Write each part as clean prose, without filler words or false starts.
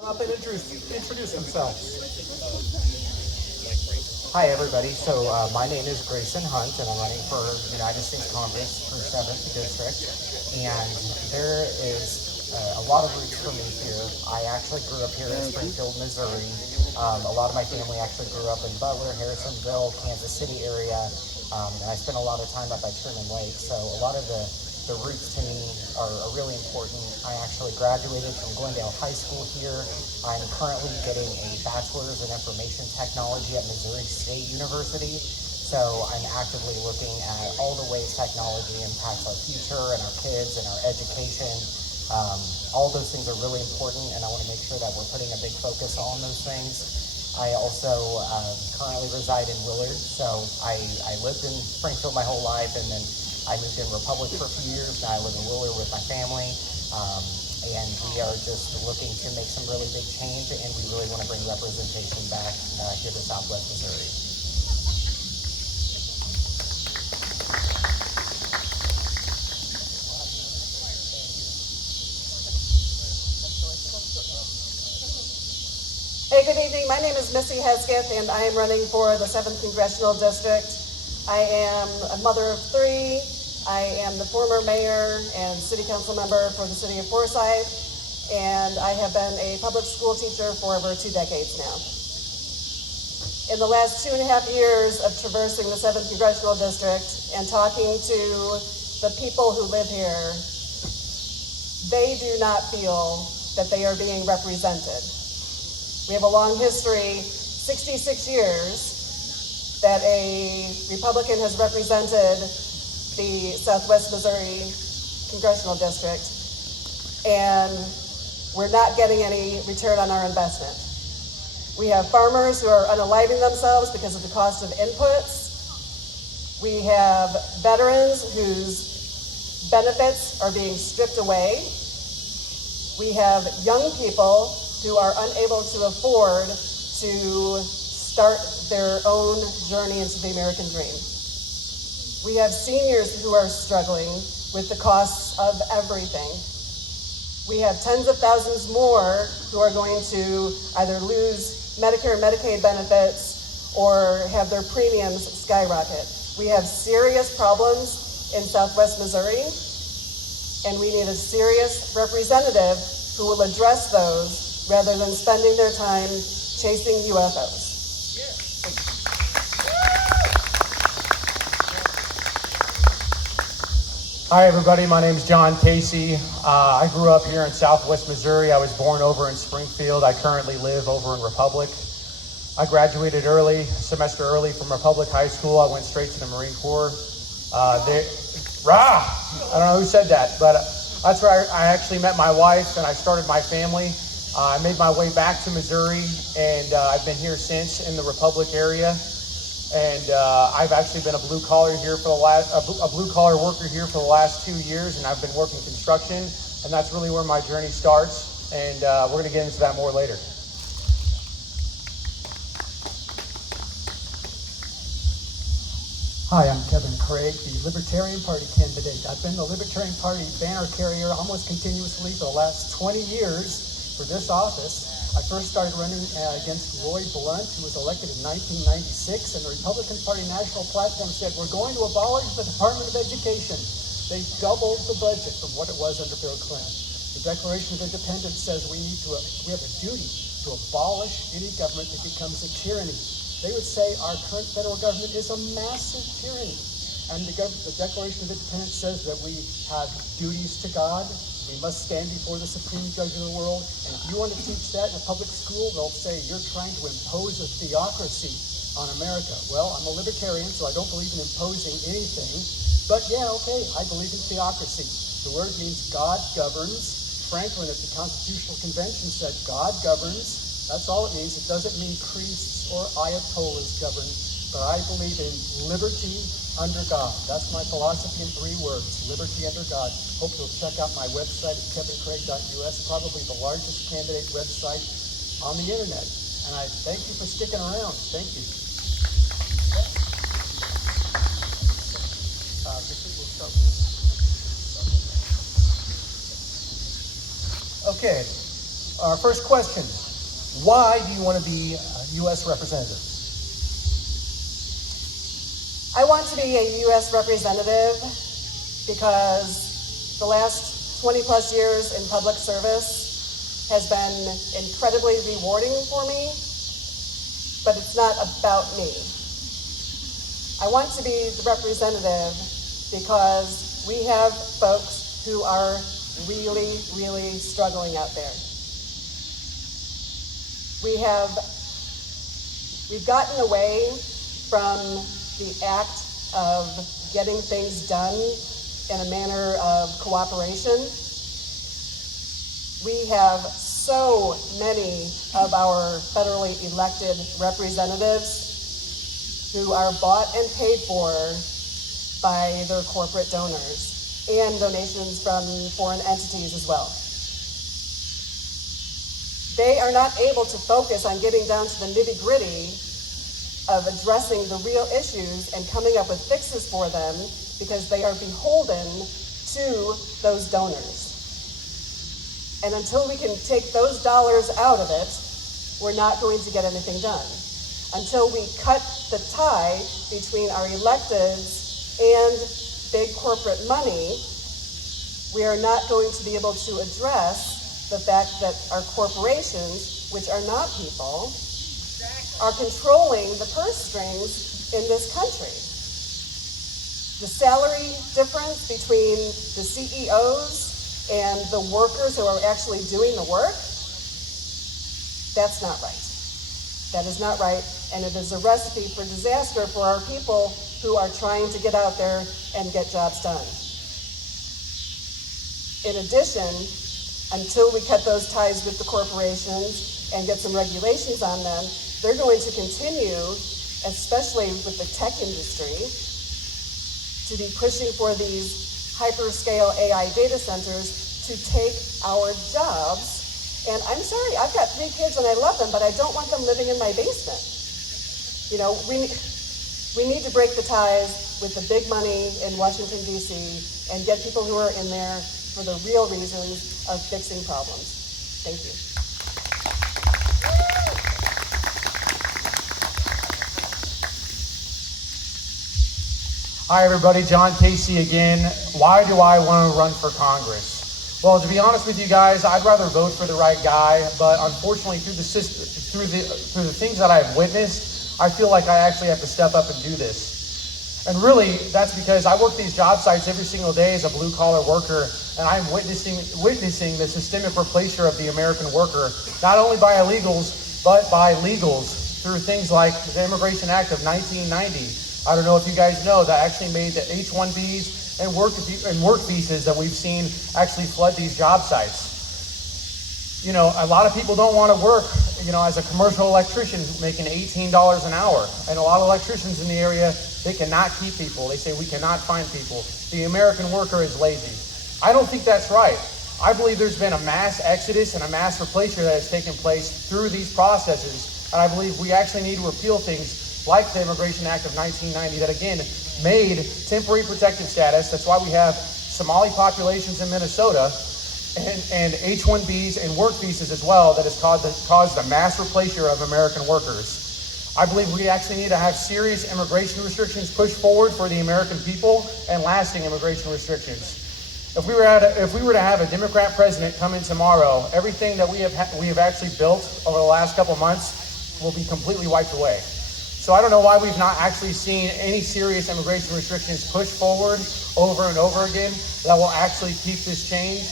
Up and introduce themselves. Hi, everybody. So my name is Grayson Hunt, and I'm running for United States Congress for 7th District. And there is a lot of roots for me here. I actually grew up here in Springfield, Missouri. A lot of my family actually grew up in Butler, Harrisonville, Kansas City area. And I spent a lot of time up at Sherman Lake. So a lot of the roots to me are really important. I actually graduated from Glendale High School here. I'm currently getting a bachelor's in information technology at Missouri State University. So I'm actively looking at all the ways technology impacts our future and our kids and our education. All those things are really important, and I want to make sure that we're putting a big focus on those things. I also currently reside in Willard, so I lived in Springfield my whole life, and then I moved in Republic for a few years. Now I live in Willard with my family, and we are just looking to make some really big change, and we really want to bring representation back here to Southwest Missouri. Hey, good evening. My name is Missy Hesketh, and I am running for the 7th Congressional District. I am a mother of 3. I am the former mayor and city council member for the city of Forsyth, and I have been a public school teacher for over 2 decades now. In the last 2.5 years of traversing the 7th Congressional District and talking to the people who live here, they do not feel that they are being represented. We have a long history, 66 years, that a Republican has represented the Southwest Missouri Congressional District, and we're not getting any return on our investment. We have farmers who are unaliving themselves because of the cost of inputs. We have veterans whose benefits are being stripped away. We have young people who are unable to afford to start their own journey into the American dream. We have seniors who are struggling with the costs of everything. We have tens of thousands more who are going to either lose Medicare and Medicaid benefits or have their premiums skyrocket. We have serious problems in Southwest Missouri, and we need a serious representative who will address those rather than spending their time chasing UFOs. Hi, everybody. My name is John Casey. I grew up here in Southwest Missouri. I was born over in Springfield. I currently live over in Republic. I graduated a semester early from Republic High School. I went straight to the Marine Corps. I don't know who said that, but that's where I actually met my wife and I started my family. I made my way back to Missouri, and I've been here since in the Republic area. And I've actually been a blue collar worker here for the last 2 years, and I've been working construction, and that's really where my journey starts. And we're going to get into that more later. Hi, I'm Kevin Craig, the Libertarian Party candidate. I've been the Libertarian Party banner carrier almost continuously for the last 20 years for this office. I first started running against Roy Blunt, who was elected in 1996, and the Republican Party national platform said, we're going to abolish the Department of Education. They doubled the budget from what it was under Bill Clinton. The Declaration of Independence says we have a duty to abolish any government that becomes a tyranny. They would say our current federal government is a massive tyranny. And the Declaration of Independence says that we have duties to God. We must stand before the supreme judge of the world. And if you want to teach that in a public school, they'll say you're trying to impose a theocracy on America. Well, I'm a libertarian, so I don't believe in imposing anything. But yeah, okay, I believe in theocracy. The word means God governs. Franklin at the Constitutional Convention said God governs. That's all it means. It doesn't mean priests or ayatollahs govern. But I believe in liberty under God. That's my philosophy in 3 words, liberty under God. Hope you'll check out my website at kevincraig.us, probably the largest candidate website on the internet. And I thank you for sticking around. Thank you. We'll start with this. Okay. Our first question, why do you want to be a U.S. representative? I want to be a U.S. representative because the last 20 plus years in public service has been incredibly rewarding for me, but it's not about me. I want to be the representative because we have folks who are really, really struggling out there. We've gotten away from the act of getting things done in a manner of cooperation. We have so many of our federally elected representatives who are bought and paid for by their corporate donors and donations from foreign entities as well. They are not able to focus on getting down to the nitty-gritty of addressing the real issues and coming up with fixes for them because they are beholden to those donors. And until we can take those dollars out of it, we're not going to get anything done. Until we cut the tie between our electeds and big corporate money, we are not going to be able to address the fact that our corporations, which are not people, are controlling the purse strings in this country. The salary difference between the CEOs and the workers who are actually doing the work, that's not right. That is not right, and it is a recipe for disaster for our people who are trying to get out there and get jobs done. In addition, until we cut those ties with the corporations and get some regulations on them, they're going to continue, especially with the tech industry, to be pushing for these hyperscale AI data centers to take our jobs. And I'm sorry, I've got 3 kids and I love them, but I don't want them living in my basement. You know, we need to break the ties with the big money in Washington, D.C. and get people who are in there for the real reasons of fixing problems. Thank you. Hi everybody, John Casey again. Why do I want to run for Congress? Well, to be honest with you guys, I'd rather vote for the right guy, but unfortunately through the system, through the things that I've witnessed, I feel like I actually have to step up and do this. And really, that's because I work these job sites every single day as a blue-collar worker, and I'm witnessing the systemic replacer of the American worker, not only by illegals, but by legals through things like the Immigration Act of 1990. I don't know if you guys know that actually made the H-1Bs and work visas that we've seen actually flood these job sites. You know, a lot of people don't want to work, you know, as a commercial electrician making $18 an hour. And a lot of electricians in the area, they cannot keep people. They say we cannot find people. The American worker is lazy. I don't think that's right. I believe there's been a mass exodus and a mass replacer that has taken place through these processes. And I believe we actually need to repeal things like the Immigration Act of 1990 that, again, made temporary protected status. That's why we have Somali populations in Minnesota and H-1Bs and work visas as well that has caused the mass replacer of American workers. I believe we actually need to have serious immigration restrictions pushed forward for the American people and lasting immigration restrictions. If we were to have a Democrat president come in tomorrow, everything that we have actually built over the last couple months will be completely wiped away. So I don't know why we've not actually seen any serious immigration restrictions pushed forward over and over again that will actually keep this change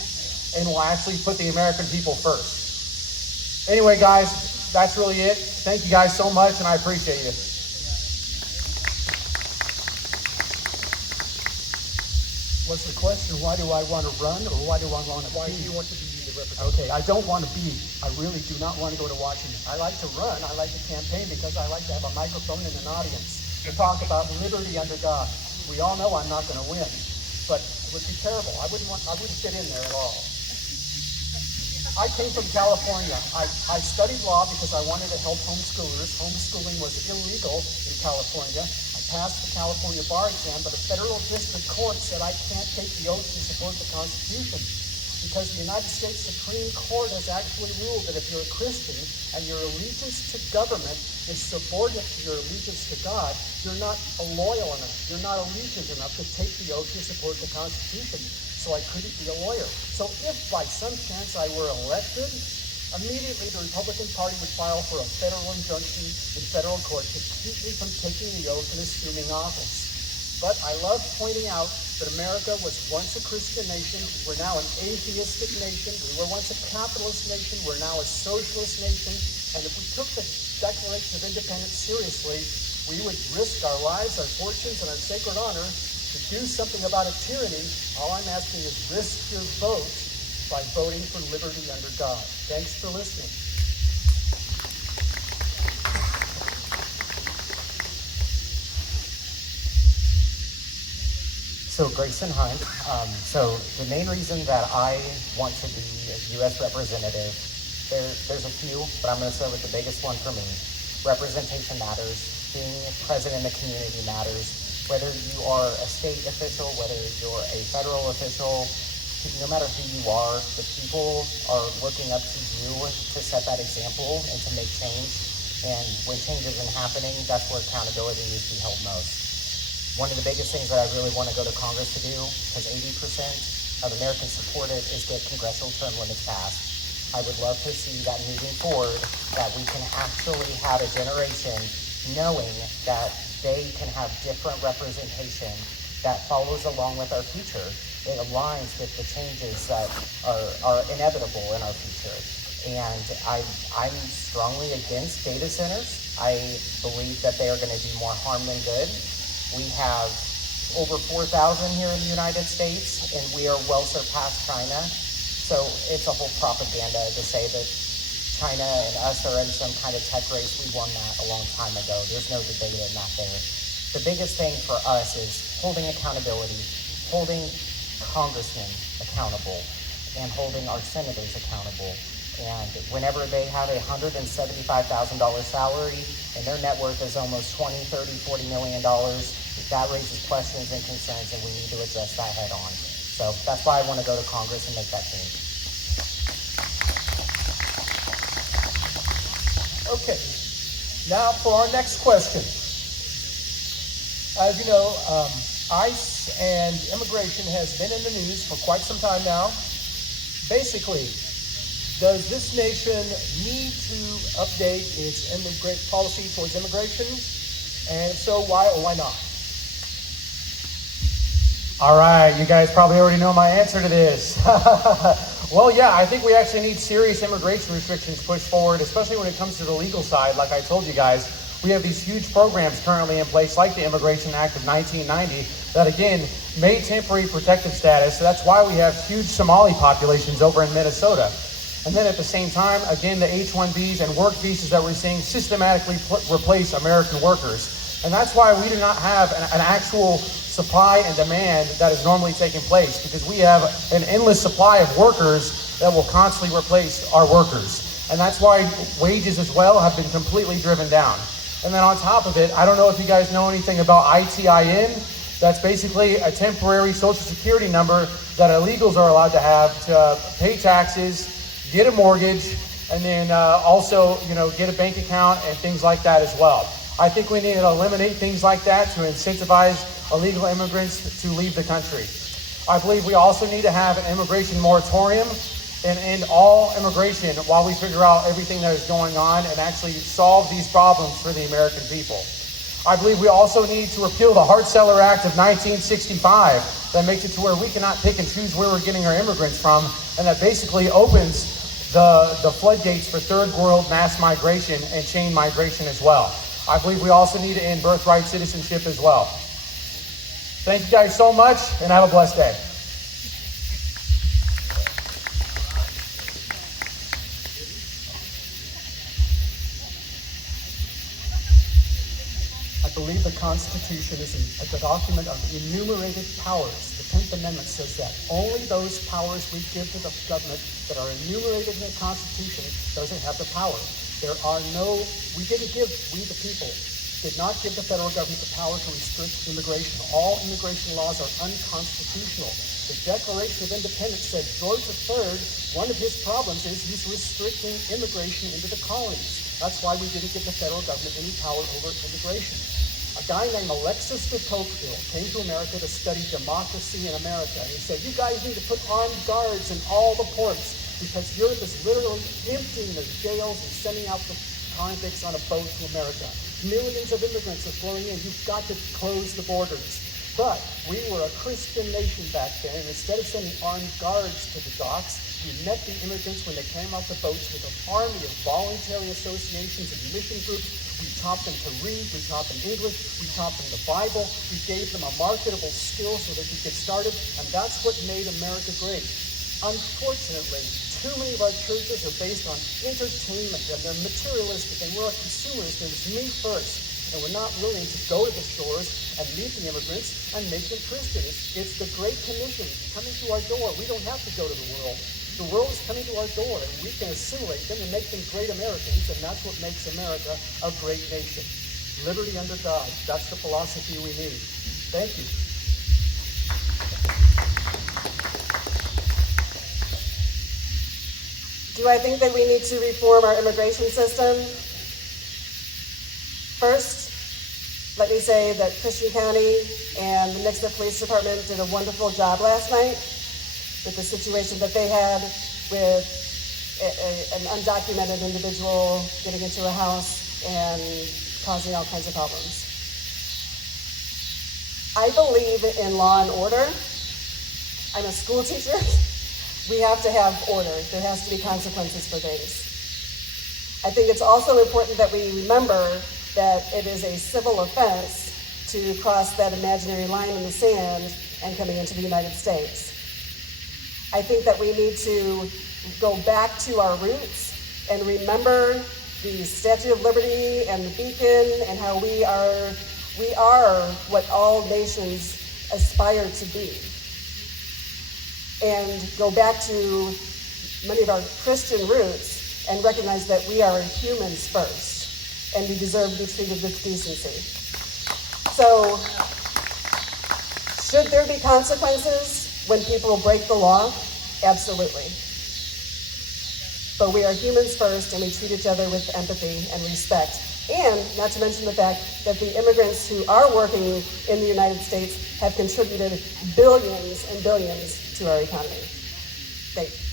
and will actually put the American people first. Anyway, guys, that's really it. Thank you guys so much, and I appreciate you. Was the question, why do I want to run, or why do I want to be? Why do you want to be the representative? Okay, I don't want to be. I really do not want to go to Washington. I like to run. I like to campaign because I like to have a microphone and an audience to talk about liberty under God. We all know I'm not going to win, but it would be terrible. I wouldn't fit in there at all. I came from California. I studied law because I wanted to help homeschoolers. Homeschooling was illegal in California. I passed the California bar exam, but a federal district court said I can't take the oath to support the Constitution. because the United States Supreme Court has actually ruled that if you're a Christian and your allegiance to government is subordinate to your allegiance to God, you're not loyal enough, you're not allegiant enough to take the oath to support the Constitution. So I couldn't be a lawyer. So if by some chance I were elected, immediately the Republican Party would file for a federal injunction in federal court to keep me from taking the oath and assuming office. But I love pointing out that America was once a Christian nation. We're now an atheistic nation. We were once a capitalist nation. We're now a socialist nation. And if we took the Declaration of Independence seriously, we would risk our lives, our fortunes, and our sacred honor to do something about a tyranny. All I'm asking is risk your vote by voting for liberty under God. Thanks for listening. So Grayson Hunt, so the main reason that I want to be a U.S. representative, there's a few, but I'm going to start with the biggest one for me. Representation matters. Being present in the community matters. Whether you are a state official, whether you're a federal official, no matter who you are, the people are looking up to you to set that example and to make change. And when change isn't happening, that's where accountability needs to be held most. One of the biggest things that I really want to go to Congress to do, because 80% of Americans support it, is get congressional term limits passed. I would love to see that moving forward, that we can actually have a generation knowing that they can have different representation that follows along with our future. It aligns with the changes that are inevitable in our future. And I'm strongly against data centers. I believe that they are going to do more harm than good. We have over 4,000 here in the United States, and we are well surpassed China. So it's a whole propaganda to say that China and us are in some kind of tech race. We won that a long time ago. There's no debate in that there. The biggest thing for us is holding accountability, holding congressmen accountable, and holding our senators accountable. And whenever they have a $175,000 salary and their net worth is almost $20, $30, $40 million, that raises questions and concerns, and we need to address that head on. So that's why I want to go to Congress and make that change. Okay, now for our next question. As you know, ICE and immigration has been in the news for quite some time now. Basically, does this nation need to update its policy towards immigration? And if so, why or why not? All right, you guys probably already know my answer to this. Well, yeah, I think we actually need serious immigration restrictions pushed forward, especially when it comes to the legal side. Like I told you guys, we have these huge programs currently in place, like the Immigration Act of 1990, that again made temporary protective status. So that's why we have huge Somali populations over in Minnesota. And then at the same time, again, the H-1Bs and work visas that we're seeing systematically replace American workers. And that's why we do not have an actual supply and demand that is normally taking place, because we have an endless supply of workers that will constantly replace our workers. And that's why wages as well have been completely driven down. And then on top of it, I don't know if you guys know anything about ITIN. That's basically a temporary social security number that illegals are allowed to have to pay taxes, get a mortgage, and then also, get a bank account and things like that as well. I think we need to eliminate things like that to incentivize illegal immigrants to leave the country. I believe we also need to have an immigration moratorium and end all immigration while we figure out everything that is going on and actually solve these problems for the American people. I believe we also need to repeal the Hart-Celler Act of 1965 that makes it to where we cannot pick and choose where we're getting our immigrants from, and that basically opens the floodgates for third world mass migration and chain migration as well. I believe we also need to end birthright citizenship as well. Thank you guys so much, and have a blessed day. I believe the Constitution is a document of enumerated powers. The 10th Amendment says that only those powers we give to the government that are enumerated in the Constitution doesn't have the power. We the people, did not give the federal government the power to restrict immigration. All immigration laws are unconstitutional. The Declaration of Independence said George III, one of his problems is he's restricting immigration into the colonies. That's why we didn't give the federal government any power over immigration. A guy named Alexis de Tocqueville came to America to study democracy in America. And he said, you guys need to put armed guards in all the ports because Europe is literally emptying their jails and sending out the convicts on a boat to America. Millions of immigrants are flowing in. You've got to close the borders. But we were a Christian nation back then, and instead of sending armed guards to the docks, we met the immigrants when they came off the boats with an army of voluntary associations and mission groups. We taught them to read, we taught them English, we taught them the Bible, we gave them a marketable skill so they could get started, and that's what made America great. Unfortunately, too many of our churches are based on entertainment, and they're materialistic, and we're consumers. There's me first. And we're not willing to go to the shores and meet the immigrants and make them Christian. It's the Great Commission coming to our door. We don't have to go to the world. The world is coming to our door, and we can assimilate them and make them great Americans, and that's what makes America a great nation. Liberty under God. That's the philosophy we need. Thank you. Do I think that we need to reform our immigration system? First, let me say that Christian County and the Nixon Police Department did a wonderful job last night with the situation that they had with an undocumented individual getting into a house and causing all kinds of problems. I believe in law and order. I'm a school teacher. We have to have order. There has to be consequences for things. I think it's also important that we remember that it is a civil offense to cross that imaginary line in the sand and coming into the United States. I think that we need to go back to our roots and remember the Statue of Liberty and the Beacon and how we are what all nations aspire to be. And go back to many of our Christian roots and recognize that we are humans first. And we deserve to be treated with decency. So, should there be consequences when people break the law? Absolutely. But we are humans first, and we treat each other with empathy and respect. And not to mention the fact that the immigrants who are working in the United States have contributed billions and billions to our economy. Thank you.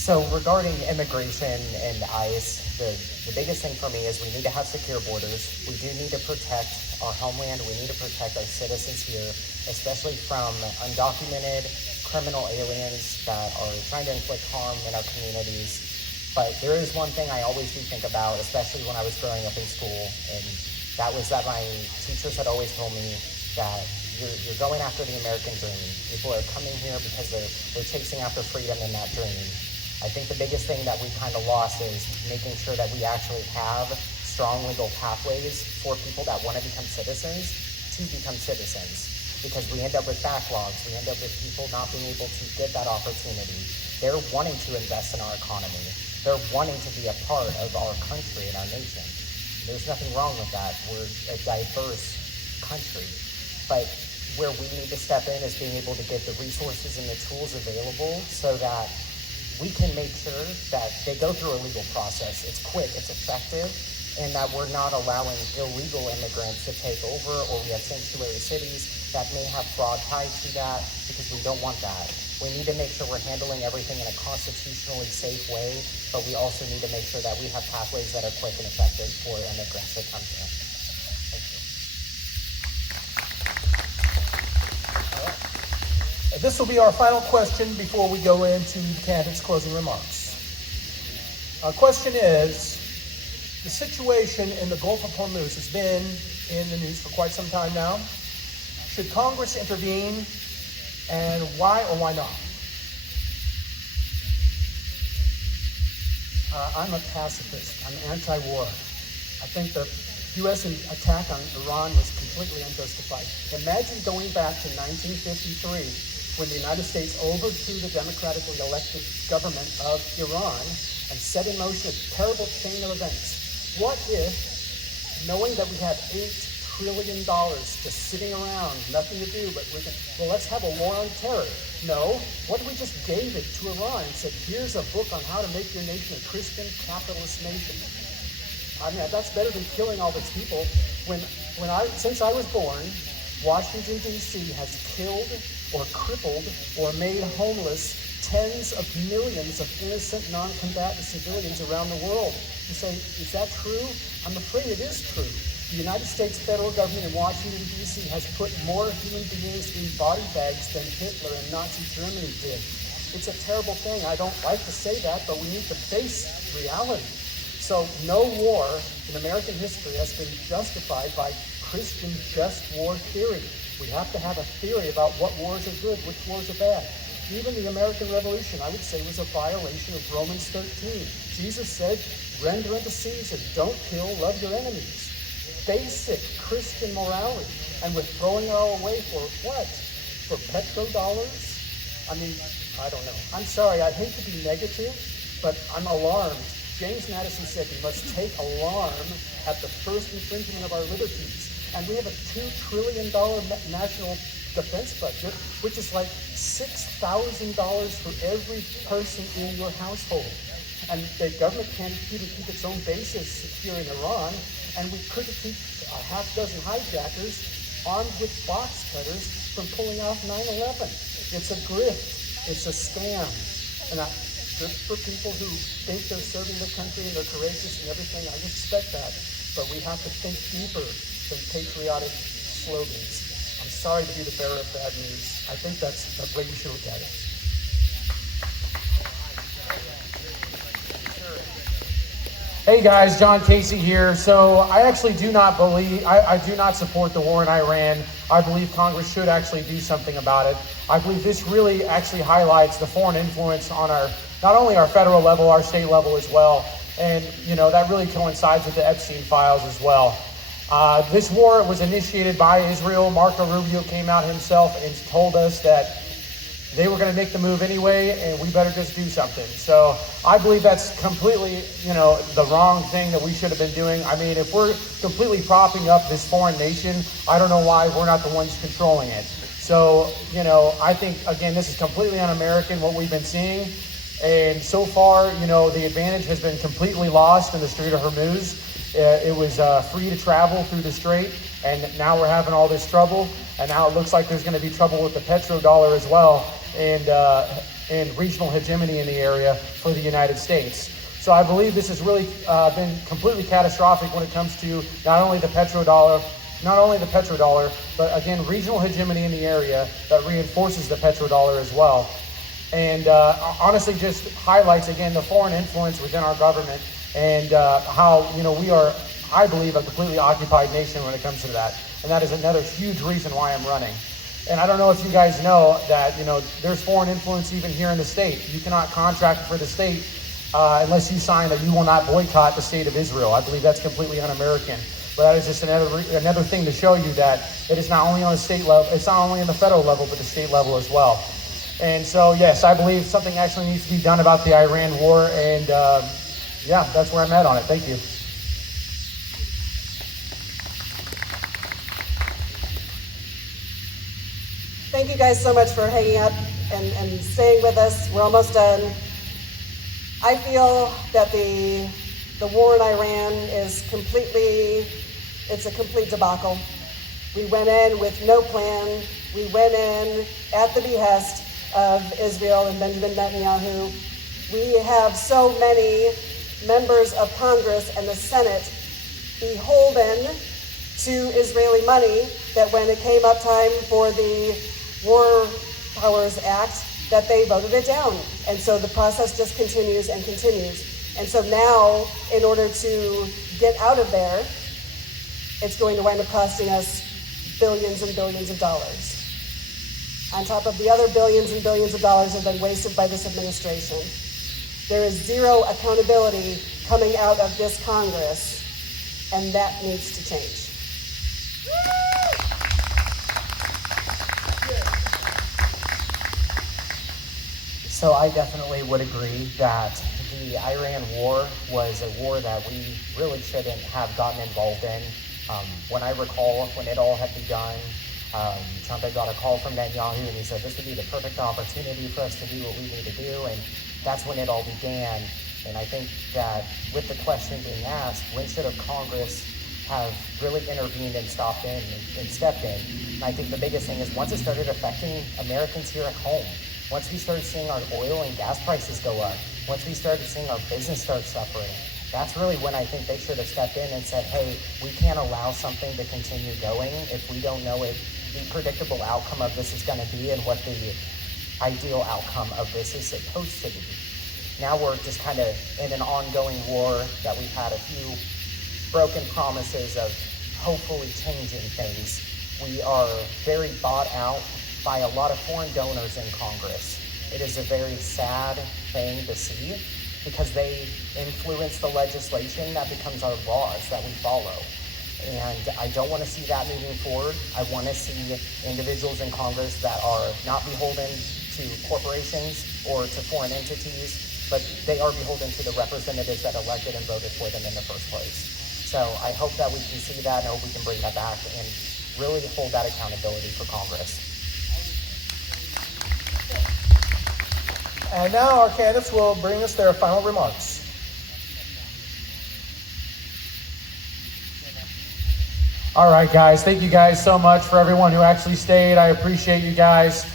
So regarding immigration and ICE, the biggest thing for me is we need to have secure borders. We do need to protect our homeland. We need to protect our citizens here, especially from undocumented criminal aliens that are trying to inflict harm in our communities. But there is one thing I always do think about, especially when I was growing up in school, and that was that my teachers had always told me that you're going after the American dream. People are coming here because they're chasing after freedom in that dream. I think the biggest thing that we kind of lost is making sure that we actually have strong legal pathways for people that want to become citizens to become citizens. Because we end up with backlogs, we end up with people not being able to get that opportunity. They're wanting to invest in our economy. They're wanting to be a part of our country and our nation. There's nothing wrong with that. We're a diverse country. But where we need to step in is being able to get the resources and the tools available so that we can make sure that they go through a legal process. It's quick, it's effective, and that we're not allowing illegal immigrants to take over, or we have sanctuary cities that may have fraud tied to that, because we don't want that. We need to make sure we're handling everything in a constitutionally safe way, but we also need to make sure that we have pathways that are quick and effective for immigrants to come here. This will be our final question before we go into the candidate's closing remarks. Our question is, the situation in the Gulf of Hormuz has been in the news for quite some time now. Should Congress intervene, and why or why not? I'm a pacifist. I'm anti-war. I think the U.S. attack on Iran was completely unjustified. Imagine going back to 1953 when the United States overthrew the democratically elected government of Iran and set in motion a terrible chain of events. What if, knowing that we had $8 trillion just sitting around, nothing to do, but let's have a war on terror. No, what if we just gave it to Iran and said, here's a book on how to make your nation a Christian capitalist nation? I mean, that's better than killing all its people. Since I was born, Washington, D.C. has killed or crippled or made homeless tens of millions of innocent non-combatant civilians around the world. You say, is that true? I'm afraid it is true. The United States federal government in Washington, D.C. has put more human beings in body bags than Hitler and Nazi Germany did. It's a terrible thing. I don't like to say that, but we need to face reality. So no war in American history has been justified by Christian just war theory. We have to have a theory about what wars are good, which wars are bad. Even the American Revolution, I would say, was a violation of Romans 13. Jesus said, render unto Caesar, don't kill, love your enemies. Basic Christian morality. And we're throwing it all away for what? For petrodollars? I mean, I don't know. I'm sorry, I hate to be negative, but I'm alarmed. James Madison said we must take alarm at the first infringement of our liberties. And we have a $2 trillion national defense budget, which is like $6,000 for every person in your household. And the government can't even keep its own bases secure in Iran, and we couldn't keep a half dozen hijackers armed with box cutters from pulling off 9/11. It's a grift. It's a scam. And good for people who think they're serving the country and they're courageous and everything. I respect that. But we have to think deeper than patriotic slogans. I'm sorry to be the bearer of bad news. I think that's the way we should look at it. Hey guys, John Casey here. So I actually do not believe, I do not support the war in Iran. I believe Congress should actually do something about it. I believe this really actually highlights the foreign influence on our, not only our federal level, our state level as well. And, you know, that really coincides with the Epstein files as well. This war was initiated by Israel. Marco Rubio came out himself and told us that they were going to make the move anyway, and we better just do something. So I believe that's completely, you know, the wrong thing that we should have been doing. I mean, if we're completely propping up this foreign nation, I don't know why we're not the ones controlling it. So, you know, I think, again, this is completely un-American, what we've been seeing. And so far, you know, the advantage has been completely lost in the Strait of Hormuz. It was free to travel through the strait, and now we're having all this trouble. And now it looks like there's going to be trouble with the petrodollar as well, and regional hegemony in the area for the United States. So I believe this has really been completely catastrophic when it comes to not only the petrodollar, but again, regional hegemony in the area that reinforces the petrodollar as well. And honestly just highlights, again, the foreign influence within our government and how, you know, we are, I believe, a completely occupied nation when it comes to that. And that is another huge reason why I'm running. And I don't know if you guys know that, you know, there's foreign influence even here in the state. You cannot contract for the state unless you sign that you will not boycott the state of Israel. I believe that's completely un-American. But that is just another thing to show you that it is not only on the state level, it's not only on the federal level, but the state level as well. And so, yes, I believe something actually needs to be done about the Iran war. And yeah, that's where I'm at on it. Thank you. Thank you guys so much for hanging up and staying with us. We're almost done. I feel that the war in Iran is it's a complete debacle. We went in with no plan. We went in at the behest of Israel and Benjamin Netanyahu. We have so many members of Congress and the Senate beholden to Israeli money that when it came up time for the War Powers Act, that they voted it down. And so the process just continues and continues. And so now, in order to get out of there, it's going to wind up costing us billions and billions of dollars. On top of the other billions and billions of dollars that have been wasted by this administration. There is zero accountability coming out of this Congress and that needs to change. So I definitely would agree that the Iran war was a war that we really shouldn't have gotten involved in. When I recall when it all had begun, Trump had got a call from Netanyahu and he said this would be the perfect opportunity for us to do what we need to do, and that's when it all began. And I think that with the question being asked, when should have Congress have really intervened and stepped in? And I think the biggest thing is once it started affecting Americans here at home, once we started seeing our oil and gas prices go up, once we started seeing our business start suffering, that's really when I think they should have stepped in and said, hey, we can't allow something to continue going if we don't know what the predictable outcome of this is going to be and what the ideal outcome of this is supposed to be. Now we're just kind of in an ongoing war that we've had a few broken promises of hopefully changing things. We are very bought out by a lot of foreign donors in Congress. It is a very sad thing to see because they influence the legislation that becomes our laws that we follow. And I don't want to see that moving forward. I want to see individuals in Congress that are not beholden to corporations or to foreign entities, but they are beholden to the representatives that elected and voted for them in the first place. So I hope that we can see that and I hope we can bring that back and really hold that accountability for Congress. And now our candidates will bring us their final remarks. All right, guys. Thank you guys so much for everyone who actually stayed. I appreciate you guys.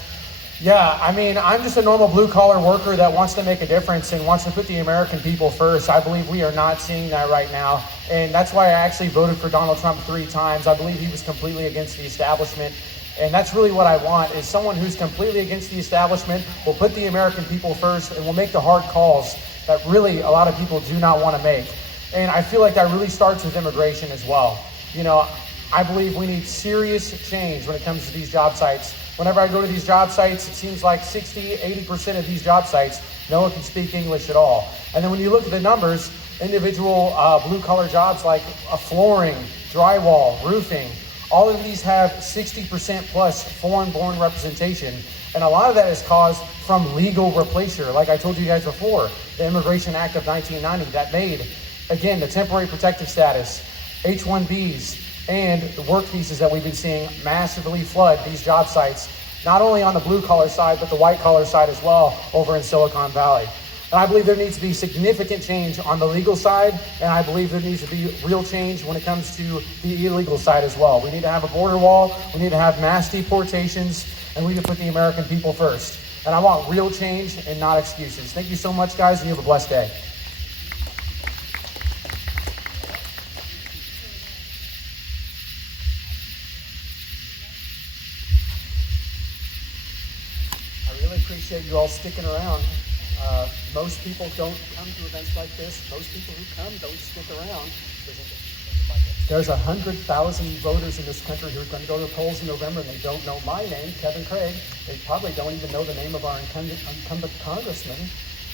Yeah, I mean, I'm just a normal blue-collar worker that wants to make a difference and wants to put the American people first. I believe we are not seeing that right now, and that's why I actually voted for Donald Trump 3 times. I believe he was completely against the establishment, and that's really what I want, is someone who's completely against the establishment, will put the American people first, and will make the hard calls that really a lot of people do not want to make. And I feel like that really starts with immigration as well. You know, I believe we need serious change when it comes to these job sites. Whenever I go to these job sites, it seems like 60-80% of these job sites, no one can speak English at all. And then when you look at the numbers, individual blue-collar jobs like flooring, drywall, roofing, all of these have 60% plus foreign-born representation. And a lot of that is caused from legal replacer. Like I told you guys before, the Immigration Act of 1990 that made, again, the temporary protective status, H-1Bs, and the work visas that we've been seeing massively flood these job sites, not only on the blue-collar side, but the white-collar side as well over in Silicon Valley. And I believe there needs to be significant change on the legal side, and I believe there needs to be real change when it comes to the illegal side as well. We need to have a border wall, we need to have mass deportations, and we need to put the American people first. And I want real change and not excuses. Thank you so much, guys, and you have a blessed day. Appreciate you all sticking around. Most people don't come to events like this. Most people who come don't stick around. There's 100,000 voters in this country who are going to go to the polls in November and they don't know my name, Kevin Craig. They probably don't even know the name of our incumbent congressman.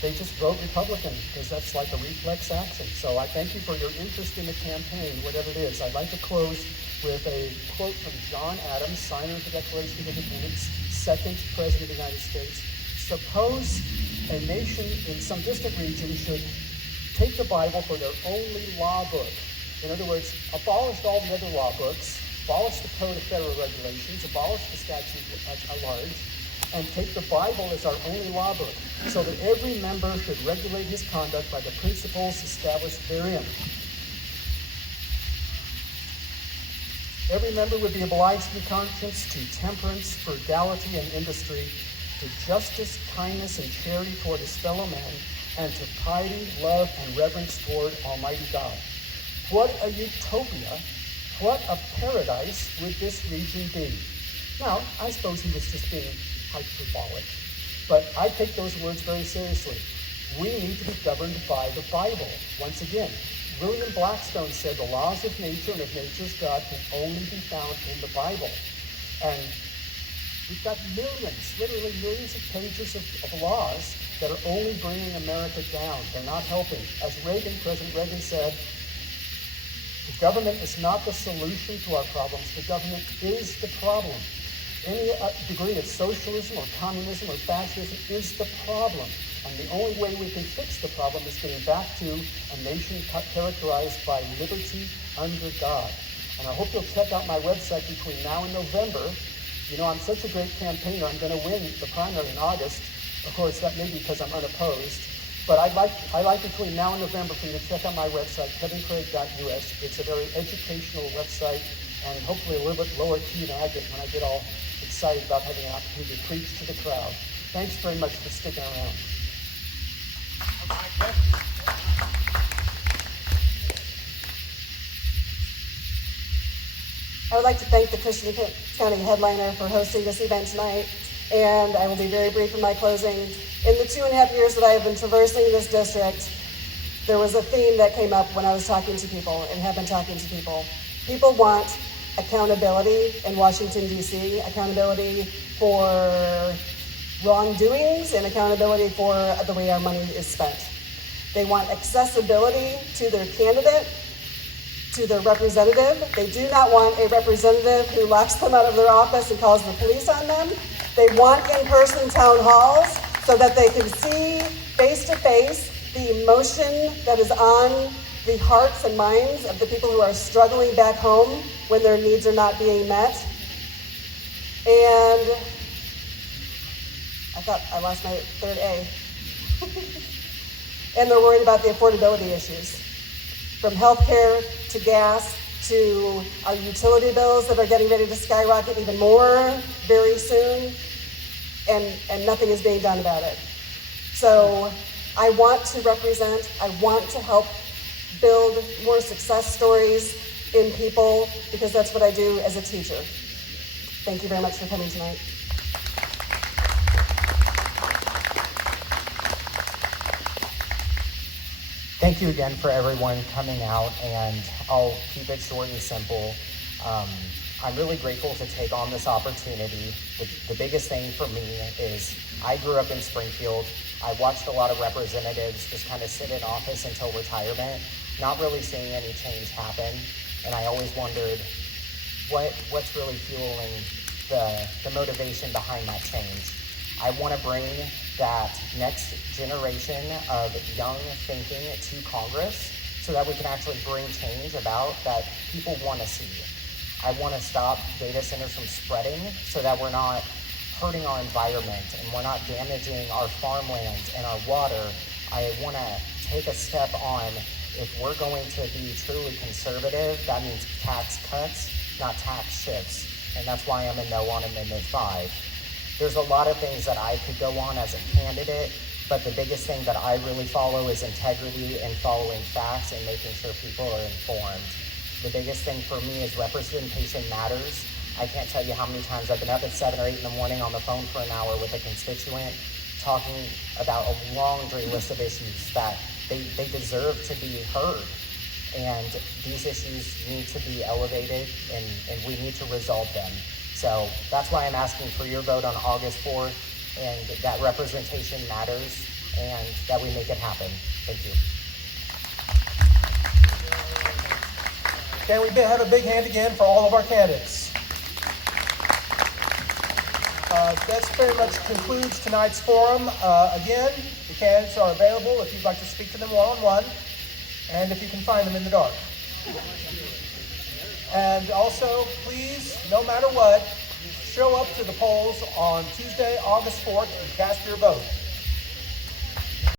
They just vote Republican because that's like a reflex action. So I thank you for your interest in the campaign, whatever it is. I'd like to close with a quote from John Adams, signer of the Declaration of Independence, second President of the United States. Suppose a nation in some distant region should take the Bible for their only law book. In other words, abolish all the other law books, abolish the Code of Federal Regulations, abolish the statute at large, and take the Bible as our only law book, so that every member should regulate his conduct by the principles established therein. Every member would be obliged in conscience to temperance, frugality, and industry, to justice, kindness, and charity toward his fellow man, and to piety, love, and reverence toward Almighty God. What a utopia, what a paradise would this region be? Now, I suppose he was just being hyperbolic, but I take those words very seriously. We need to be governed by the Bible. Once again, William Blackstone said the laws of nature and of nature's God can only be found in the Bible. And we've got millions, literally millions of pages of laws that are only bringing America down. They're not helping. As President Reagan said, The government is not the solution to our problems. The government is the problem. Any degree of socialism or communism or fascism is the problem. And the only way we can fix the problem is getting back to a nation characterized by liberty under God. And I hope you'll check out my website between now and November. You know, I'm such a great campaigner. I'm going to win the primary in August. Of course, that may be because I'm unopposed. But I like between now and November for you to check out my website, kevincraig.us. It's a very educational website and hopefully a little bit lower key than I get when I get all excited about having an opportunity to preach to the crowd. Thanks very much for sticking around. I would like to thank the Christian County headliner for hosting this event tonight, and I will be very brief in my closing. In the 2.5 years that I have been traversing this district, there was a theme that came up when I was talking to people and have been talking to people. People want accountability in Washington, D.C., accountability for wrongdoings and accountability for the way our money is spent. They want accessibility to their candidate, to their representative. They do not want a representative who locks them out of their office and calls the police on them. They want in-person town halls so that they can see face-to-face the emotion that is on the hearts and minds of the people who are struggling back home when their needs are not being met. And I thought I lost my third A. And they're worried about the affordability issues. From healthcare to gas to our utility bills that are getting ready to skyrocket even more very soon, and nothing is being done about it. So I want to represent, I want to help build more success stories in people because that's what I do as a teacher. Thank you very much for coming tonight. Thank you again for everyone coming out, and I'll keep it short and simple. I'm really grateful to take on this opportunity. The biggest thing for me is I grew up in Springfield. I watched a lot of representatives just kind of sit in office until retirement, not really seeing any change happen. And I always wondered what's really fueling the motivation behind that change. I want to bring that next generation of young thinking to Congress so that we can actually bring change about that people want to see. I want to stop data centers from spreading so that we're not hurting our environment and we're not damaging our farmlands and our water. I want to take a step on, if we're going to be truly conservative, that means tax cuts, not tax shifts. And that's why I'm a no on Amendment 5. There's a lot of things that I could go on as a candidate, but the biggest thing that I really follow is integrity and following facts and making sure people are informed. The biggest thing for me is representation matters. I can't tell you how many times I've been up at 7 or 8 in the morning on the phone for an hour with a constituent talking about a laundry list of issues that they deserve to be heard. And these issues need to be elevated and we need to resolve them. So that's why I'm asking for your vote on August 4th, and that representation matters and that we make it happen. Thank you. Can we have a big hand again for all of our candidates? That very much concludes tonight's forum. Again, the candidates are available if you'd like to speak to them one-on-one, and if you can find them in the dark. And also, please, no matter what, show up to the polls on Tuesday, August 4th, and cast your vote.